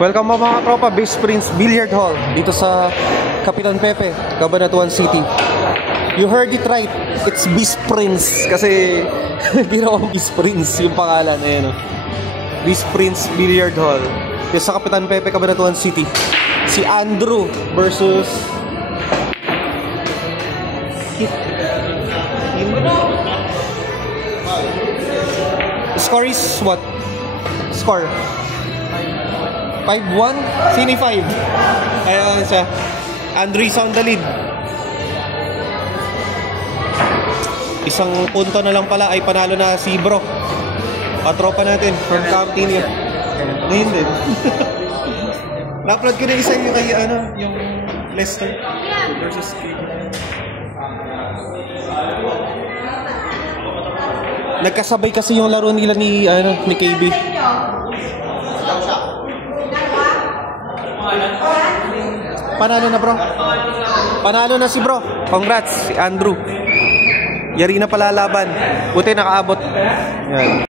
Welcome mga tropa, Base Prince Billiard Hall dito sa Kapitan Pepe, Cabanatuan City. You heard it right, it's Beast Prince kasi ginawa Beast Prince yung pangalan. Ayan o, Beast Prince Billiard Hall dito sa Kapitan Pepe, Cabanatuan City. Si Andrew versus Score is what? Score 5-1? Sini 5? Ayan siya. Andrew is on the lead. Isang punto na lang pala ay panalo na si bro. Katropa natin from Campinia. Ngayon din. Na-upload ko na isa yung kay yung Lester versus K. Nagkasabay kasi yung laro nila ni KB. Panalo na bro. Panalo na si bro. Congrats si Andrew. Yari na pala laban. Buti nakaabot. Yan.